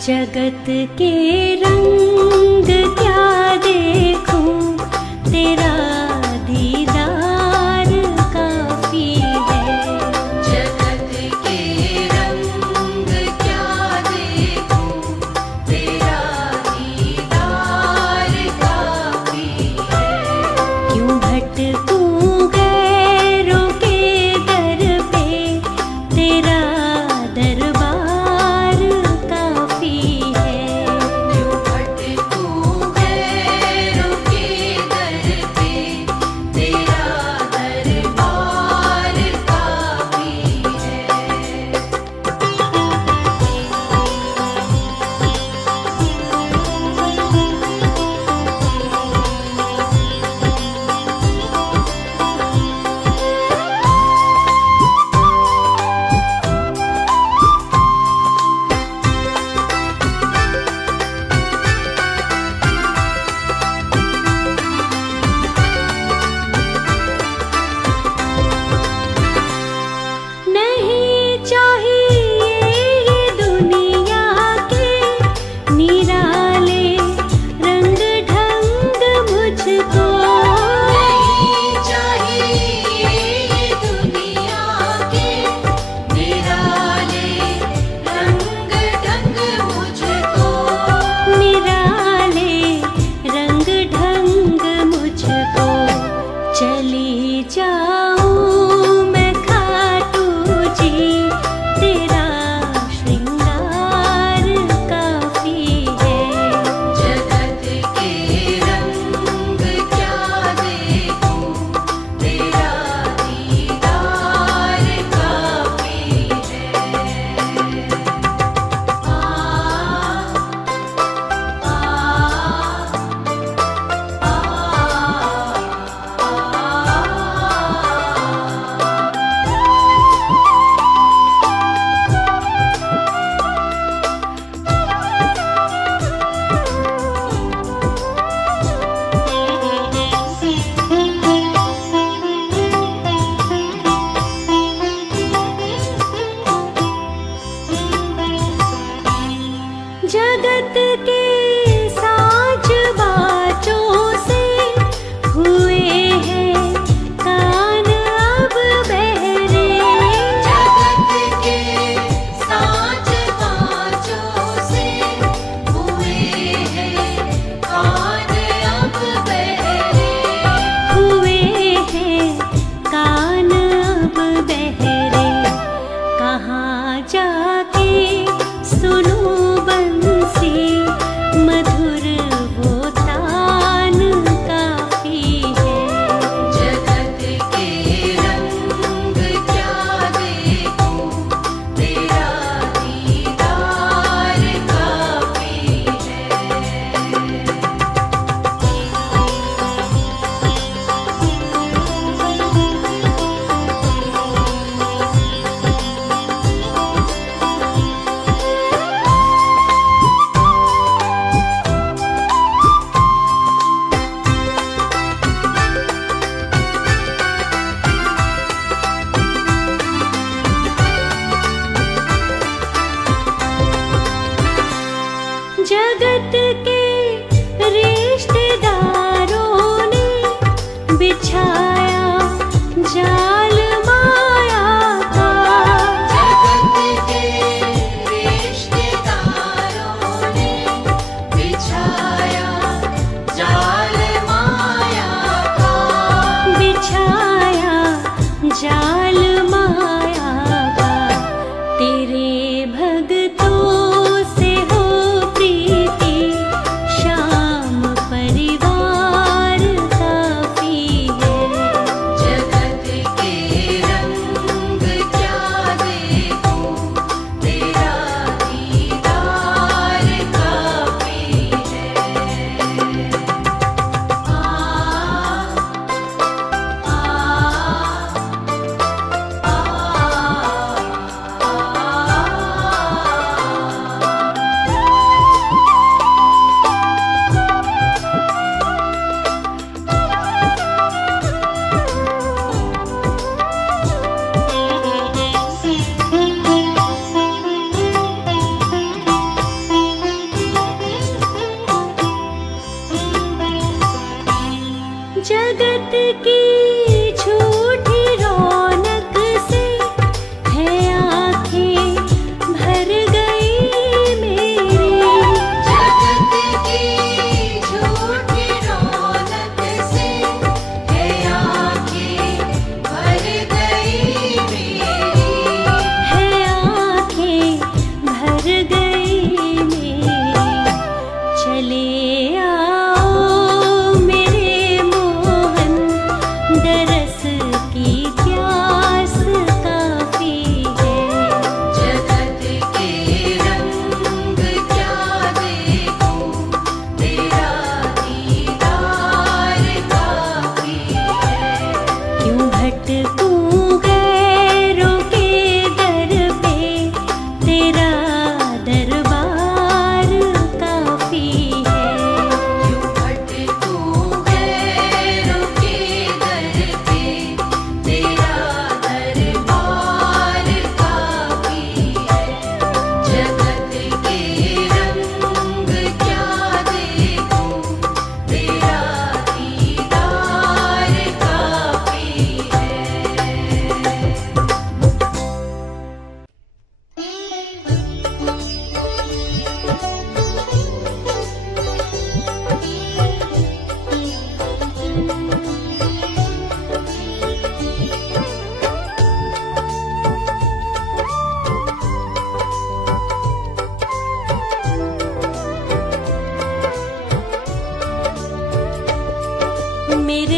जगत के रंग क्या देखूं, तेरा दीदार काफी है। जगत के रंग क्या देखूं, तेरा दीदार काफी है। क्यों भटकूं गैरों के दर पे, तेरा दरबार काफी है। क्यों भटकूं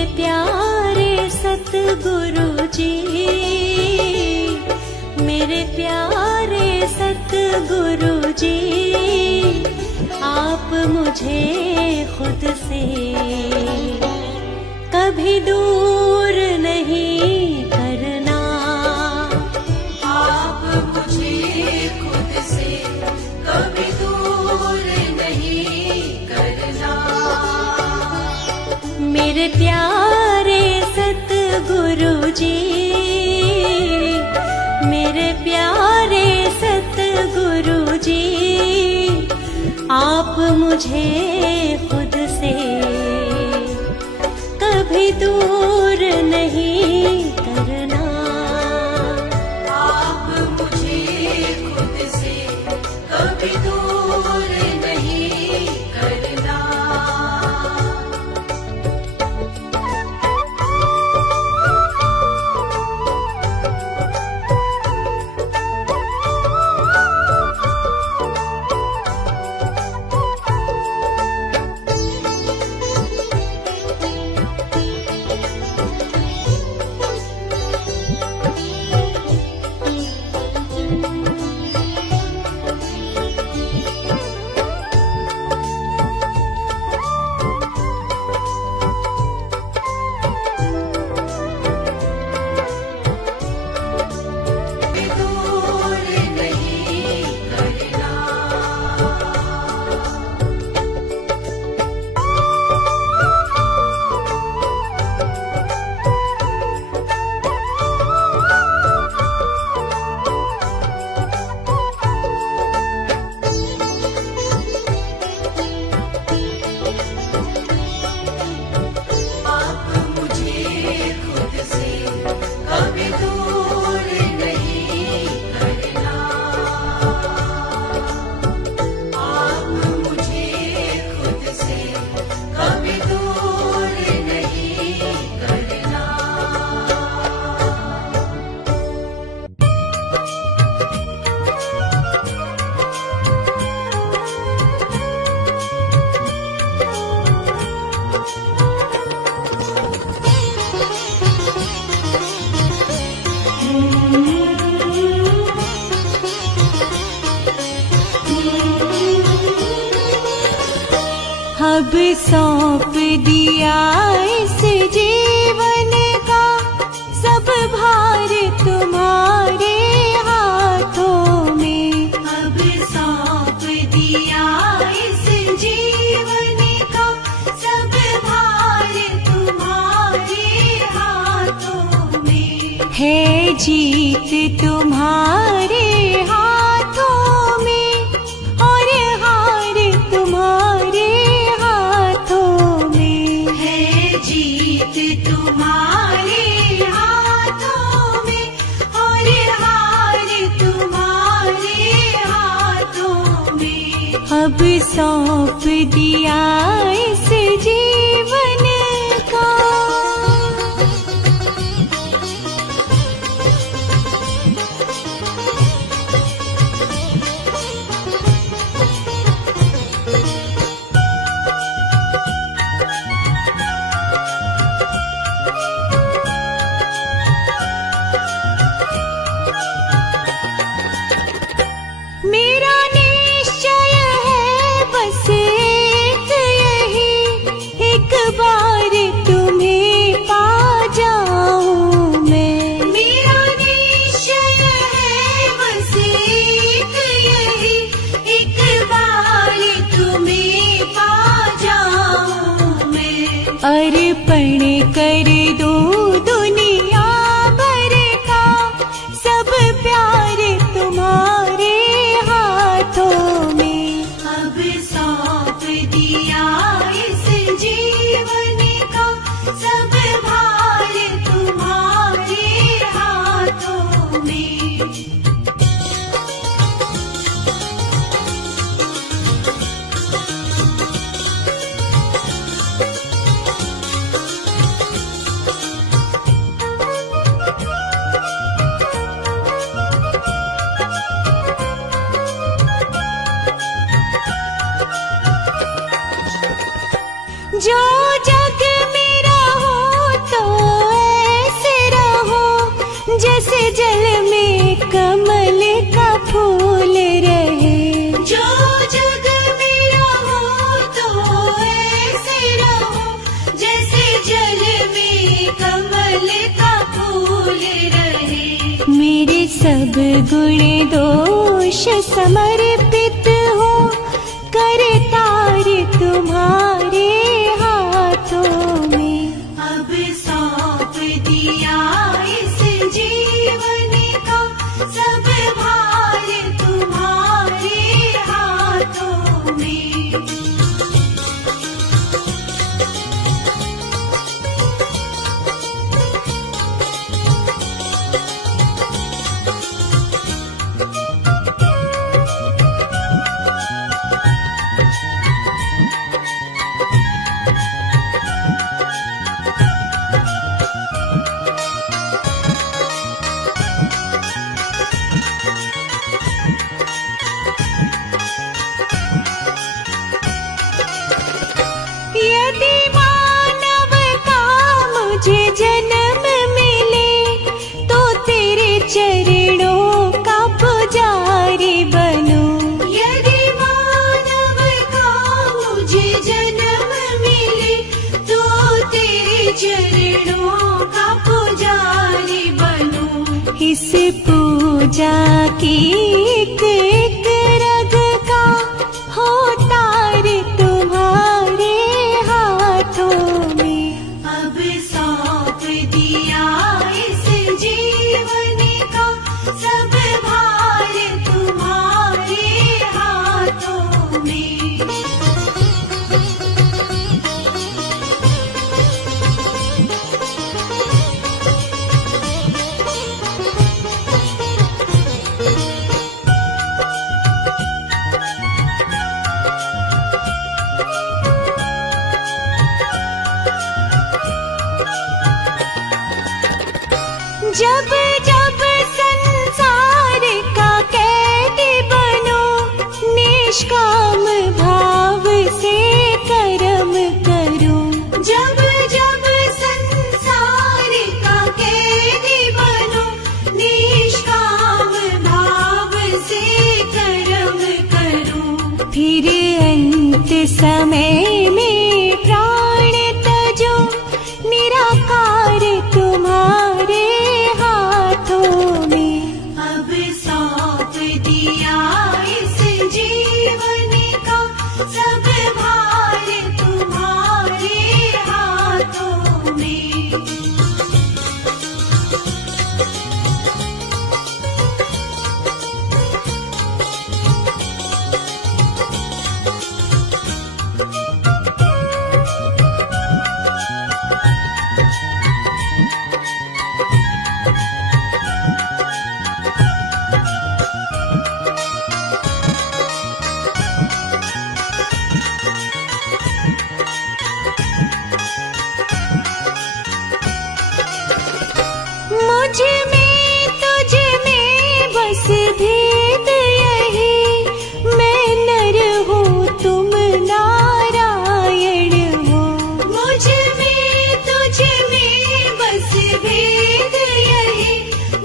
मेरे प्यारे सतगुरु जी, मेरे प्यारे सतगुरु जी, आप मुझे खुद से कभी दूर नहीं करना। आप मुझे खुद से कभी दूर नहीं करना। मेरे प्यारे सतगुरु जी, मेरे प्यारे सतगुरु जी, आप मुझे खुद से कभी दूर नहीं करना। आप मुझे खुद से कभी दूर नहीं करना। अब सौंप दिया इस जीवन का सब भार तुम्हारे हाथों में। अब सौंप दिया इस जीवन का सब भार तुम्हारे हाथों में। है जीत तुम्हारे हाथों में और हार तुम्हारे हाथों में। है जीत तुम्हारे हाथों में और हार तुम्हारे हाथों में। अब सौंप दिया इस जीवन का। मेरा निश्चय है बस एक यही, एक बार तुम्हें पा जाऊं मैं। मेरा निश्चय है बस एक यही, एक बार तुम्हें पा जाऊं मैं। अर्पण कर दो दुनिया भर का सब प्यार तुम्हारे हाथों में। अब सौंप दिया इस जीवन का सब भार तुम्हारे हाथों में। जो जग मेरा हो गुण दोष समर्पित हो, करतार तुम्हारे हाथों में। अब सौंप दिया इस जीवन का सब भार तुम्हारे हाथों में। यदि मानव का मुझे जन्म मिले, तो तेरे चरणों का पुजारी बनूं। यदि मानव का मुझे जन्म मिले, तो तेरे चरणों का पुजारी बनूं। इस पूजा की एक एक रग का हो तार तुम्हारे हाथों में। अब सौंप दिया इस जीवन का सब भार तुम्हारे हाथों में। जब जब संसार का कैदी बनो, निष्काम भाव से कर्म करूं। जब जब संसार का कैदी बनो, निष्काम भाव से कर्म करूं। फिर अंत समय में प्राण तजो, निराकार तुम्हारे हाथों में। अब सौंप दिया इस जीवन का सब भार तुम्हारे हाथों में। मुझ में तुझ में बस भेद यही, मैं नर हूँ तुम नारायण हो। मुझ में तुझ में बस भेद यही,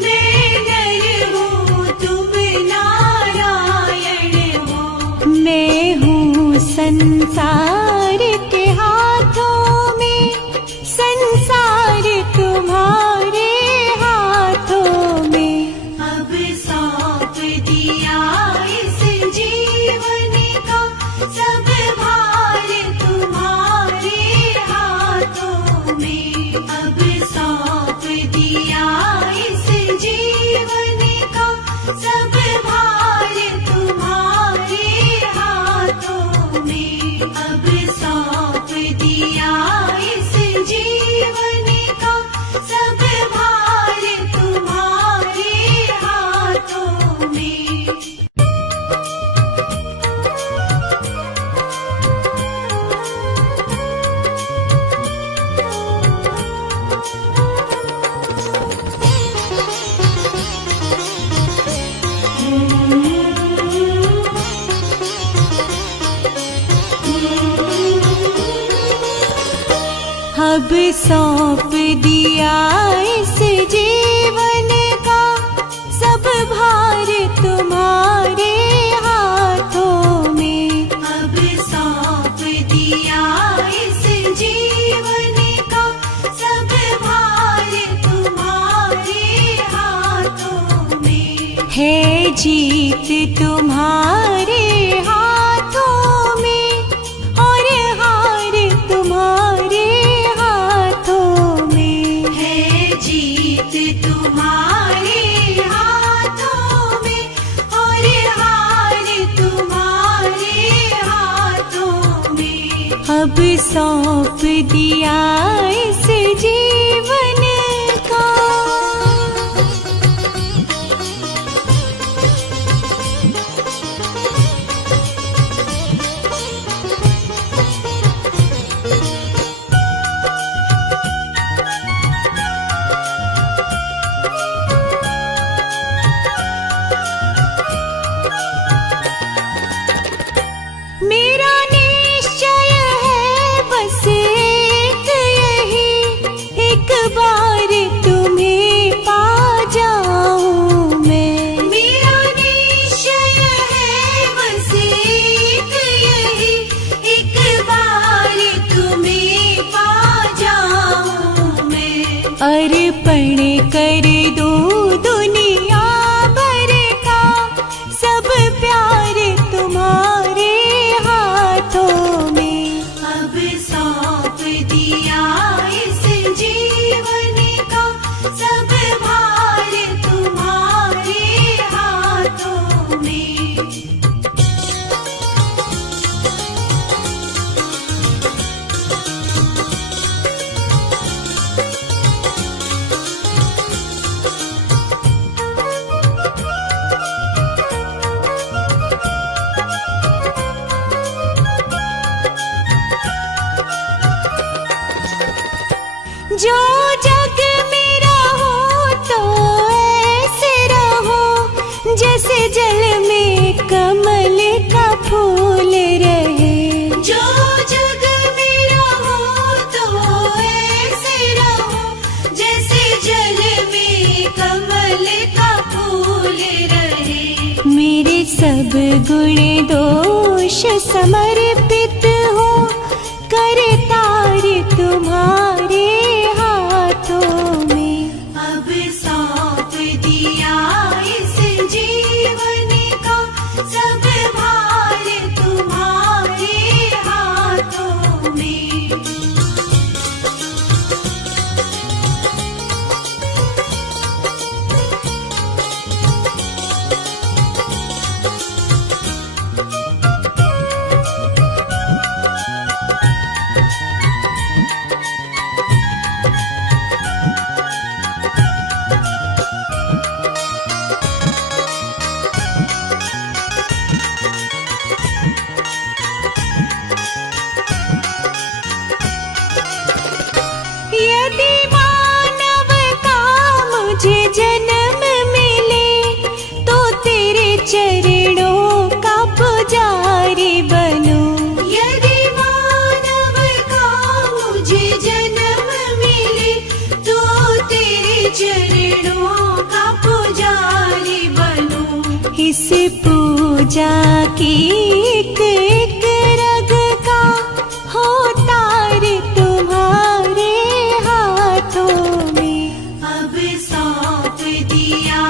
मैं नर हूँ तुम नारायण हो। मैं हूँ संसार के हाथों में, संसार तुम्हारे हाथों में। अब सौंप दिया इस जीवन का सब भार तुम्हारे हाथों में। अब सौंप दिया इस जीवन का सब भार तुम्हारे हाथों में। अब सौंप दिया इस जीवन का सब भार तुम्हारे हाथों में। अब सौंप दिया इस जीवन का सब भार तुम्हारे हाथों में। अब सौंप दिया इस जीवन का सब भार तुम्हारे हाथों में। अब सौंप दिया इस जीवन का। मेरा निश्चय है बस एक यही, एक बार तुम्हें पा जाऊं मैं। मेरा निश्चय है बस एक यही, एक बार तुम्हें पा जाऊं मैं। अर्पण कर दो दुनिया भर का, सब प्यार तुम्हारे हाथों में। अब सौंप दिया इस जीवन का, सब भार तुम्हारे हाथों में। जो जग मेरा हो तो ऐसे रहो, जैसे जल में कमल का फूल रहे। जो जग मेरा हो तो ऐसे रहो, जैसे जल में कमल का फूल रहे। मेरे सब गुण दोष समर्पित हो, करतार तुम्हारे हाथों में। अब सौंप दिया इस जीवन का, सब भार तुम्हारे हाथों में। यदि मानव का मुझे जन्म मिले, तो तेरे चरणों का पुजारी बनूं। यदि मानव का मुझे जन्म मिले, तो तेरे चरणों का पुजारी बनूं। इस पूजा की एक एक रग का हो तार तुम्हारे हाथों में। अब सौंप दिया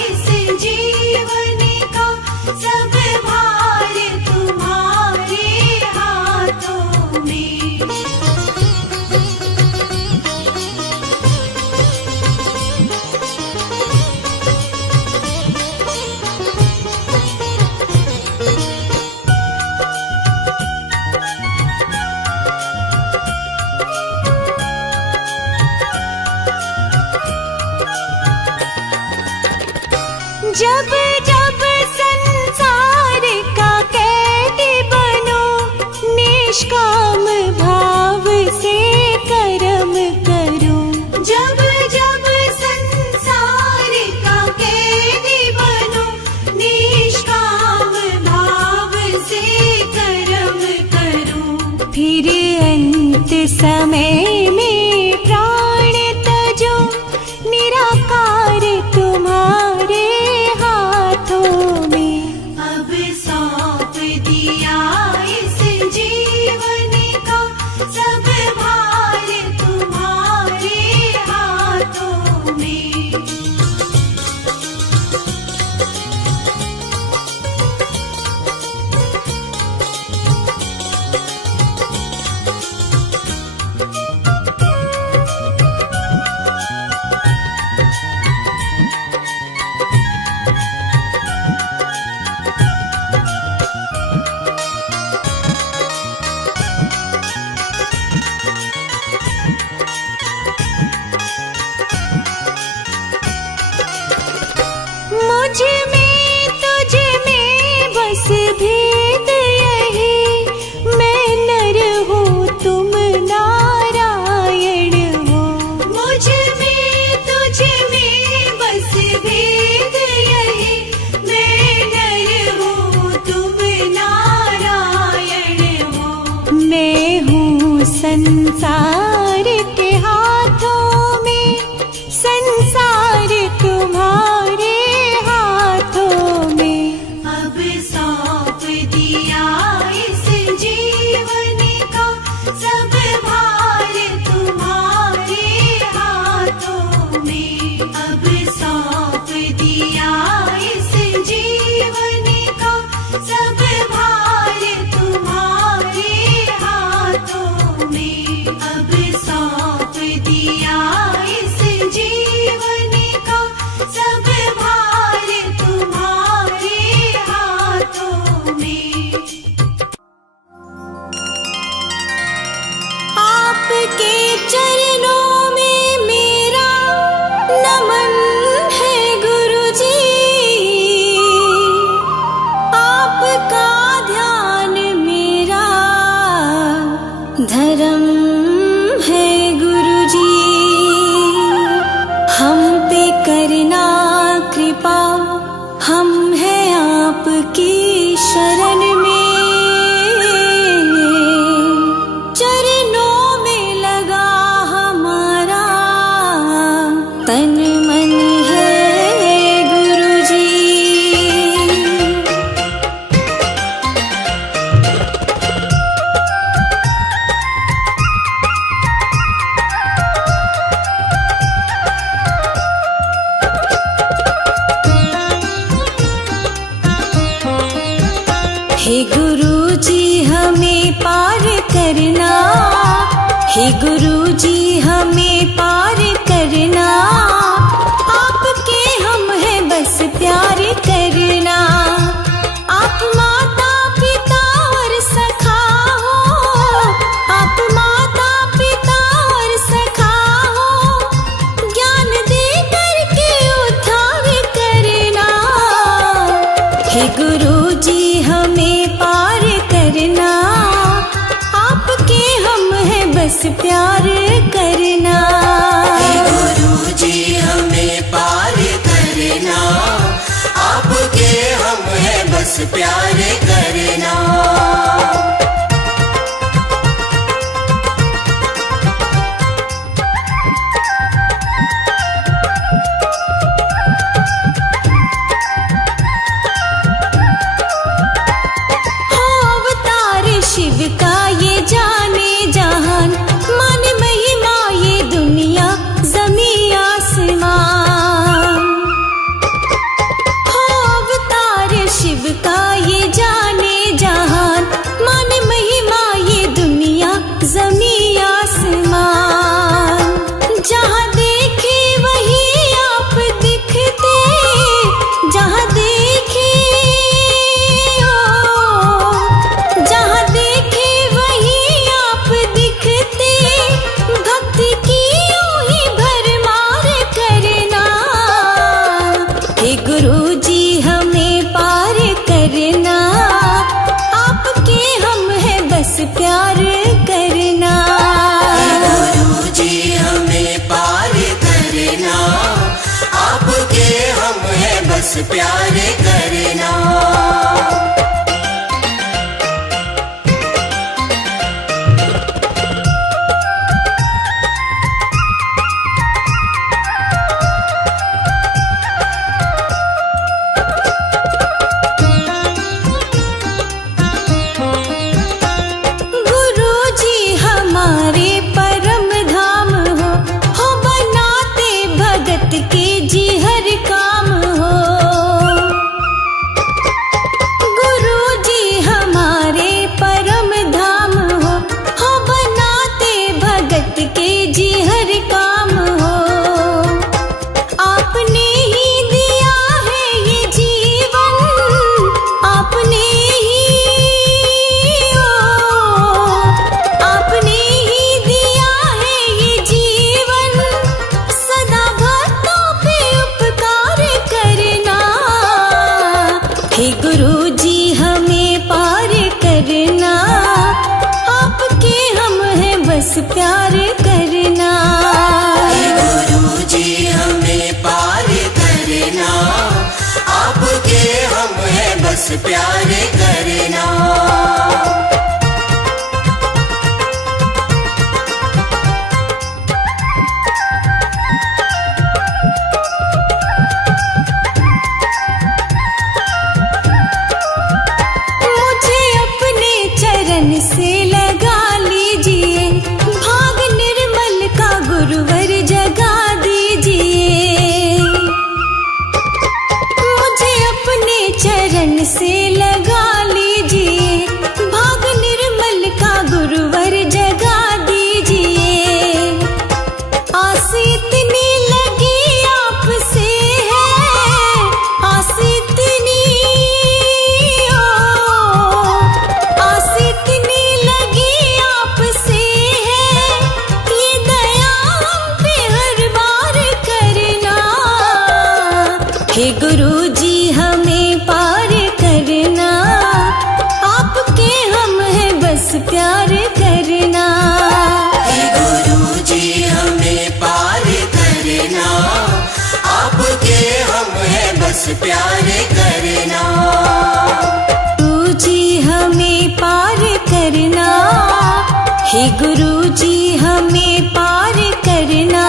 इस जीवन का, सब भार तुम्हारे हाथों में। जब जब संसार का कैदी बनो, निष्काम भाव से कर्म करो। जब जब संसार का कैदी बनो, निष्काम भाव से कर्म करो। फिर अंत समय में प्राण तजो, निराकार तुम्हारे हाथों में। अब सौंप दिया इस जीवन का, सब भार तुम्हारे हाथों में। संसार के हाथों में, संसार तुम्हारे हाथों में। अब सौंप दिया इस जीवन का सब भार तुम्हारे हाथों में। अब सौंप दिया इस जीवन का सब भार तुम्हारे हाथों में। अब सौंप दिया इस जीवन का सब भार तुम्हारे हाथों में। आपके चरणों में मेरा नमन है गुरुजी, आपका ध्यान मेरा धर्म है गुरुजी। हम पे करना कृपा, हम हैं आपकी शरण में। चरणों में लगा हमारा तन मन है गुरुजी। हे गुरुजी हमें पार करना, हे गुरुजी हमें पार करना। आपके हम हैं बस प्यार करना। आप माता पिता और सखा हो, आप माता पिता और सखा हो। ज्ञान दे करके उद्धार करना। हे गुरुजी हमें पार करना। आपके हम हैं बस प्यार करना। गुरुजी हमें पार करना, आपके हम हैं बस प्यार करना। हो अवतार शिव का ये जाने जहान, मान महिमा ये दुनिया जमी आसमान। हो अवतार शिव का ये जाने जहान, मान महिमा ये दुनिया जमी आसमान। जहाँ देखे वही आप दिखते, जहाँ देखे जहाँ देखे वही आप दिखते। भक्ति की यूं ही भरमार करना। हे गुरुजी हमें पार करना। आपके हम हैं बस प्यार करना। गुरुजी हमें पार करना, आपके हम हैं बस प्यार करना। गुरुजी हमारे परम धाम हो बनाते भगत के जी हर काम हो। गुरुजी हमारे परम धाम हो बनाते भगत के जी हर काम हो। आपने ही दिया है ये जीवन, आपने आपने ही दिया है ये जीवन। सदा भक्तों पे उपकार करना। हे गुरुजी हमें पार करना। आपके हम हैं बस प्यार करना। गुरुजी हमें पार करना, आपके हम हैं बस प्यार करना। करना। हे गुरु जी हमें पार करना,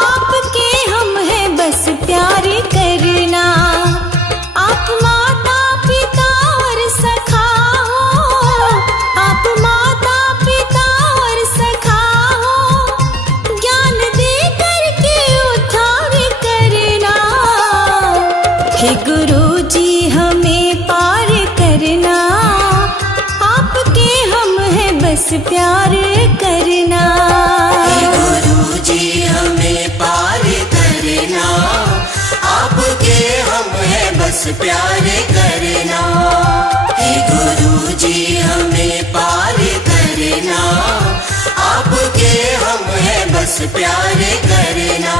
आपके हम हैं बस प्यार करना। आप माता पिता और सखा हो, आप माता पिता और सखा हो, ज्ञान दे करके उद्धार करना। हे गुरु जी हमें पार करना, आपके हम हैं बस प्यार करना। हे गुरु जी हमें पार करना, आपके हम हैं बस प्यार करना। हे गुरु जी हमें पार करना, आपके हम हैं बस प्यार करना।